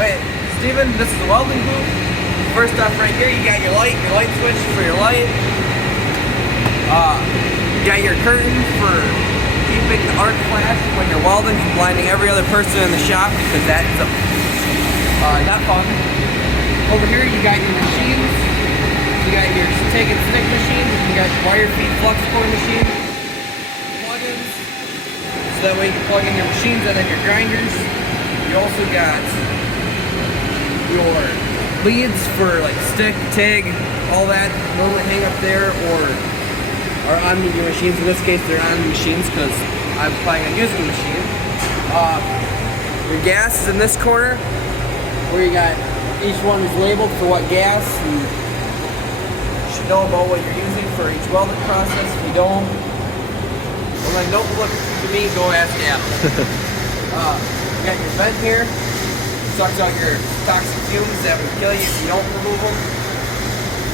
Wait, Steven, this is the welding booth. First off, right here, you got your light switch for your light. You got your curtain for keeping the arc flash when you're welding from blinding every other person in the shop, because that's not fun. Over here, you got your machines. You got your take and stick machine. You got your wire feed flux core machine. Plugins, so that way you can plug in your machines and then your grinders. You also got your leads for like stick, TIG, all that. Normally hang up there or are on your machines. In this case, they're on the machines because I'm planning on using the machine. Your gas is in this corner, where you got each one is labeled for what gas. And you should know about what you're using for each welding process. If you don't, well then don't look to me, go ask Adam. You got your vent here, sucks out your toxic fumes that would kill you if you don't remove them.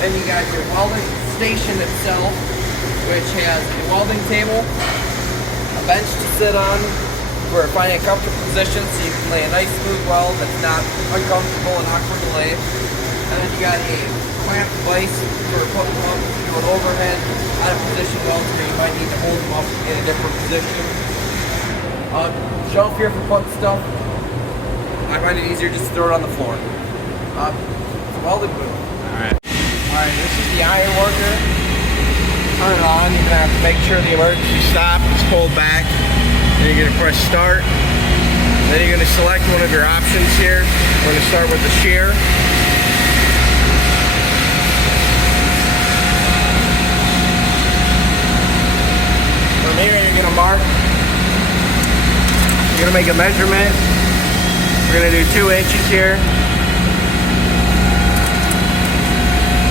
Then you got your welding station itself, which has a welding table, a bench to sit on for finding a comfortable position so you can lay a nice smooth weld that's not uncomfortable and awkward to lay. And then you got a clamp device for putting them up, doing overhead, out of position welds where you might need to hold them up in a different position. Shelf here for putting stuff. I find it easier just to throw it on the floor. It's a welding booth. Alright, this is the iron worker. Turn it on. You're gonna have to make sure the emergency stop is pulled back. Then you're gonna press start. Then you're gonna select one of your options here. We're gonna start with the shear. From here, you're gonna mark. You're gonna make a measurement. We're gonna do 2 inches here.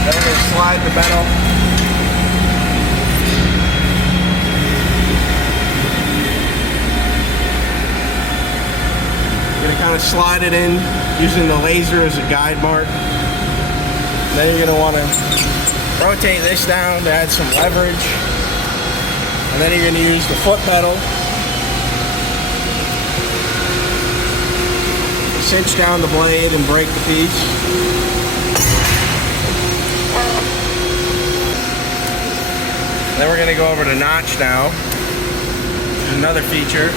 Then we're gonna slide the metal. You're gonna kind of slide it in using the laser as a guide mark. And then you're gonna want to rotate this down to add some leverage. And then you're gonna use the foot pedal. Cinch down the blade and break the piece. Then we're going to go over to notch now. There's another feature.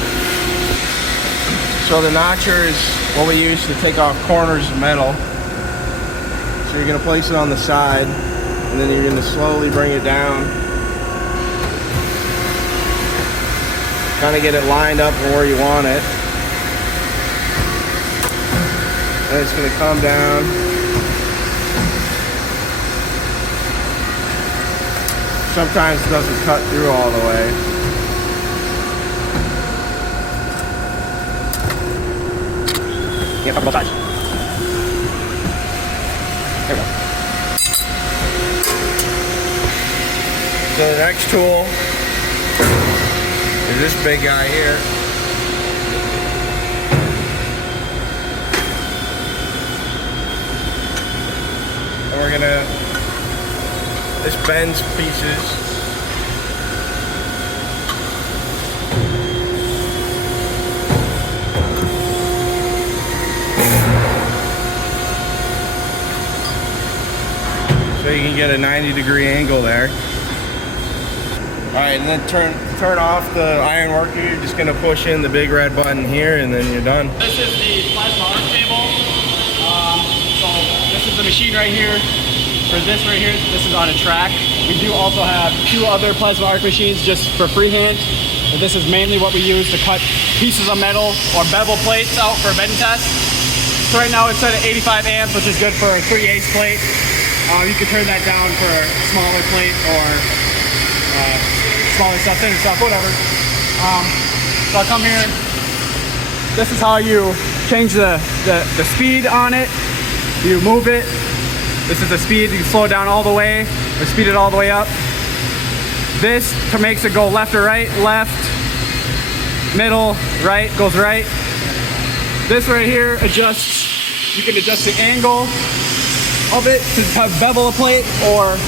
So the notcher is what we use to take off corners of metal. So you're going to place it on the side and then you're going to slowly bring it down. Kind of get it lined up where you want it. And it's going to come down. Sometimes it doesn't cut through all the way. Yeah, both sides. There we go. So the next tool is this big guy here. We're gonna, this bends pieces. So you can get a 90-degree angle there. All right, and then turn off the iron worker. You're just gonna push in the big red button here and then you're done. This is the plasma arc table. So this is the machine right here. For this right here, this is on a track. We do also have 2 other plasma arc machines just for freehand. And this is mainly what we use to cut pieces of metal or bevel plates out for a bend test. So right now it's set at 85 amps, which is good for a 3/8 plate. You can turn that down for a smaller plate or smaller stuff, thinner stuff, whatever. So I'll come here. This is how you change the speed on it. You move it. This is the speed. You can slow it down all the way or speed it all the way up. This makes it go left or right, left, middle, right, goes right. This right here adjusts, you can adjust the angle of it to bevel a plate or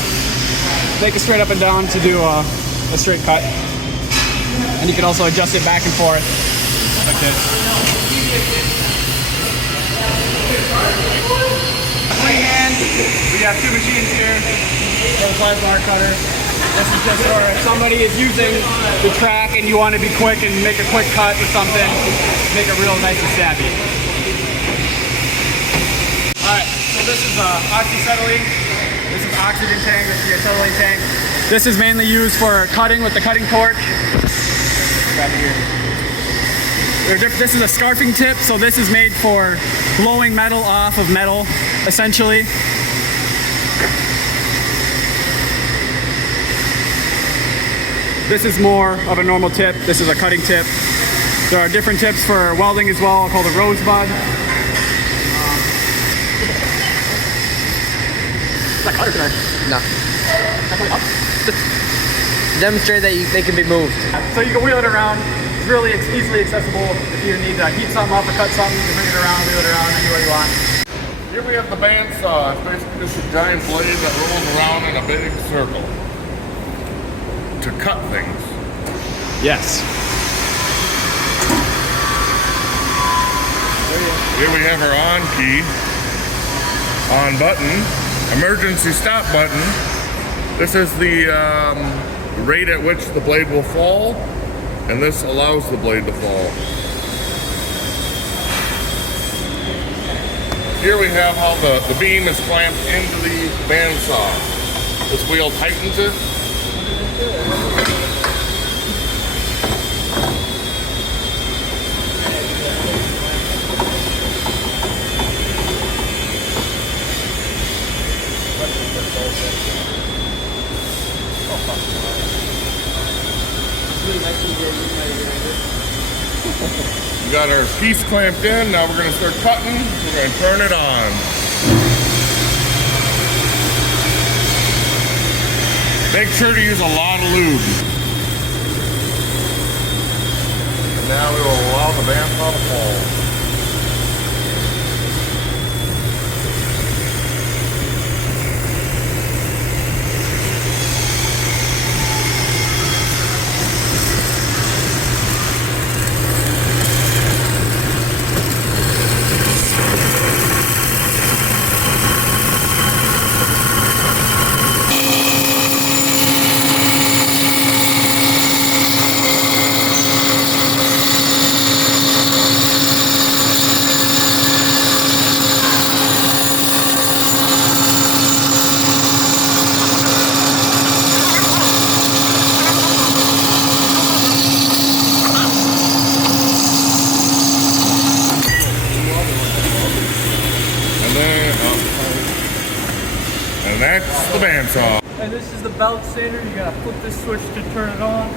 make it straight up and down to do a straight cut. And you can also adjust it back and forth like this. you have two machines here for the plasma art cutter. This is just for if somebody is using the track and you want to be quick and make a quick cut or something, make it real nice and snappy. Alright, so this is oxyacetylene. This is oxygen tank, this is the acetylene tank. This is mainly used for cutting with the cutting torch. Back here. This is a scarfing tip, so this is made for blowing metal off of metal, essentially. This is more of a normal tip. This is a cutting tip. There are different tips for welding as well, called a rosebud. Is that cutter today? No. Demonstrate that they can be moved. So you can wheel it around. It's really easily accessible. If you need to heat something up or cut something, you can bring it around, wheel it around any way you want. Here we have the bandsaw. It's basically just a giant blade that rolls around in a big circle to cut things. Yes. Here we have our on key, on button, emergency stop button. This is the rate at which the blade will fall, and this allows the blade to fall. Here we have how the beam is clamped into the bandsaw. This wheel tightens it. We got our piece clamped in. Now we're going to start cutting. We're going to turn it on. Make sure to use a lot of lube. And now we will allow the bandsaw to fall. And that's the bandsaw. And this is the belt sander. You gotta flip this switch to turn it on.